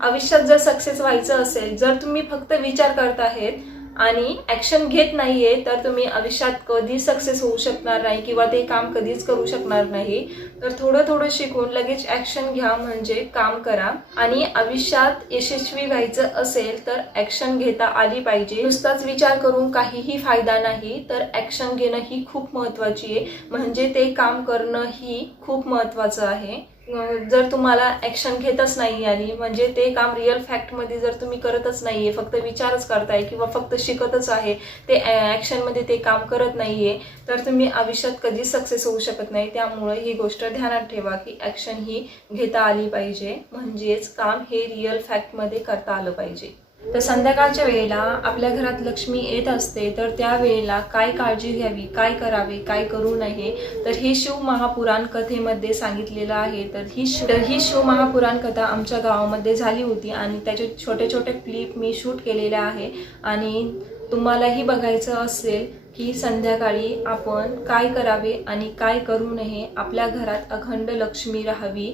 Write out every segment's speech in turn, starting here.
आयुष्यात जर सक्सेस व्हायचं असेल, जर तुम्ही फक्त विचार करत आहेत आणि ऍक्शन घेत नाहीये, तर तुम्ही आयुष्यात कधी सक्सेस होऊ शकणार नाही किंवा ते काम कधीच करू शकणार नाही. तर थोडं थोडं शिकून लगेच ऍक्शन घ्या, म्हणजे काम करा. आणि आयुष्यात यशस्वी व्हायचं असेल तर ऍक्शन घेता आली पाहिजे. नुसताच विचार करून काहीही फायदा नाही, तर ऍक्शन घेणं ही खूप महत्वाची आहे. म्हणजे ते काम करणं ही खूप महत्वाचं आहे. जर तुम्हाला ऍक्शन घेतच नाही आली, म्हणजे ते काम रिअल फॅक्टमध्ये जर तुम्ही करतच नाहीये, फक्त विचारच करताय किंवा फक्त शिकतच आहे, ते ऍक्शनमध्ये ते काम करत नाहीये, तर तुम्ही आयुष्यात कधीच सक्सेस होऊ शकत नाही. त्यामुळे ही गोष्ट ध्यानात ठेवा की ऍक्शन ही घेता आली पाहिजे, म्हणजेच काम हे रिअल फॅक्टमध्ये करता आलं पाहिजे. तर संध्याकाळच्या वेळेला आपल्या घरात लक्ष्मी येत असते, तर त्या वेळेला काय काळजी घ्यावी, काय करावे, काय करू नये, तर ही शिव महापुराण कथेमध्ये सांगितलेलं आहे. तर ही शिव महापुराण कथा आमच्या गावामध्ये झाली होती आणि त्याचे छोटे छोटे क्लिप मी शूट केलेले आहे. आणि तुम्हालाही बघायचं असेल की संध्याकाळी आपण काय करावे आणि काय करू नये, आपल्या घरात अखंड लक्ष्मी राहावी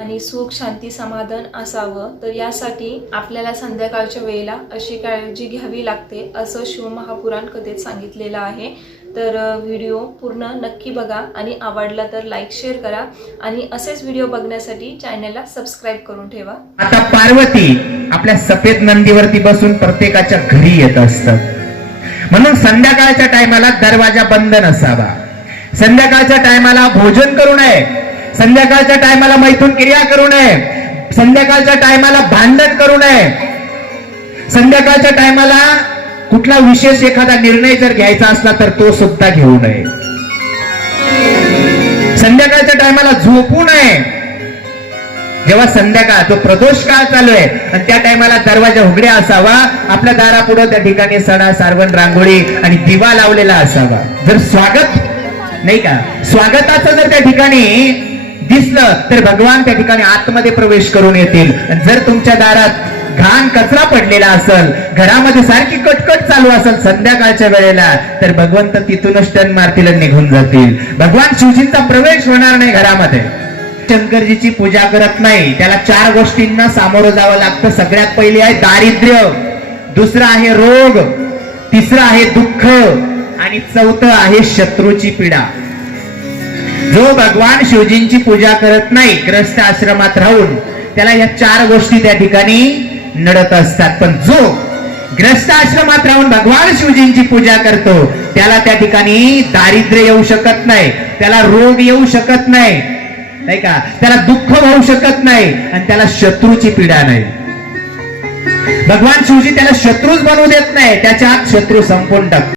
आणि सुख शांती समाधान असावं, तर यासाठी आपल्याला संध्याकाळच्या वेळेला अशी काळजी घ्यावी लागते, असं शिव महापुराण कथेत सांगितलेलं आहे. तर व्हिडिओ पूर्ण नक्की बघा आणि आवडला तर लाईक शेअर करा आणि असेच व्हिडिओ बघण्यासाठी चॅनलला सबस्क्राईब करून ठेवा. आता पार्वती आपल्या सफेद नंदीवरती बसून प्रत्येकाच्या घरी येत असतात, म्हणून संध्याकाळच्या टायमाला दरवाजा बंद नसावा, संध्याकाळच्या टायमाला भोजन करू नये, संध्याकाळच्या टायमाला मैथुन क्रिया करू नये, संध्याकाळच्या टायमाला भांडण करू नये, संध्याकाळच्या टायमाला कुठला विशेष एखादा निर्णय जर घ्यायचा असला तर तो सुद्धा घेऊ नये, संध्याकाळच्या टायमाला झोपू नये. जेव्हा संध्याकाळ तो प्रदोष काळ चालू आहे आणि त्या टायमाला दरवाजा उघडे असावा, आपल्या दारापुढे त्या ठिकाणी सडा सारवण रांगोळी आणि दिवा लावलेला असावा. जर स्वागत नाही का, स्वागताचं जर त्या ठिकाणी दिसलं तर भगवान त्या ठिकाणी आतमध्ये प्रवेश करून येतील. जर तुमच्या दारात घाण कचरा पडलेला असेल, घरामध्ये सारखी कटकट चालू असेल संध्याकाळच्या वेळेला, तर भगवंत तिथूनच टन मारतील आणि निघून जातील. भगवान शिवजींचा प्रवेश होणार नाही घरामध्ये. शंकरजीची पूजा करत नाही, त्याला 4 गोष्टींना सामोरं जावं लागतं. सगळ्यात पहिली आहे दारिद्र्य, दुसरं आहे रोग, तिसरं आहे दुःख आणि चौथं आहे शत्रूची पीडा. जो भगवान शिवजींची पूजा करत नाही, ग्रस्त आश्रमात राहून, त्याला या 4 गोष्टी त्या ठिकाणी नडत असतात. पण जो ग्रस्त आश्रमात राहून भगवान शिवजींची पूजा करतो, त्याला त्या ठिकाणी दारिद्र्य येऊ शकत नाही, त्याला रोग येऊ शकत नाही, नाही का, त्याला दुःख होऊ शकत नाही आणि त्याला शत्रूची पीडा नाही. भगवान शिवजी त्याला शत्रूच बनवू देत नाही, त्याच्या आत शत्रू संपून टाकतो.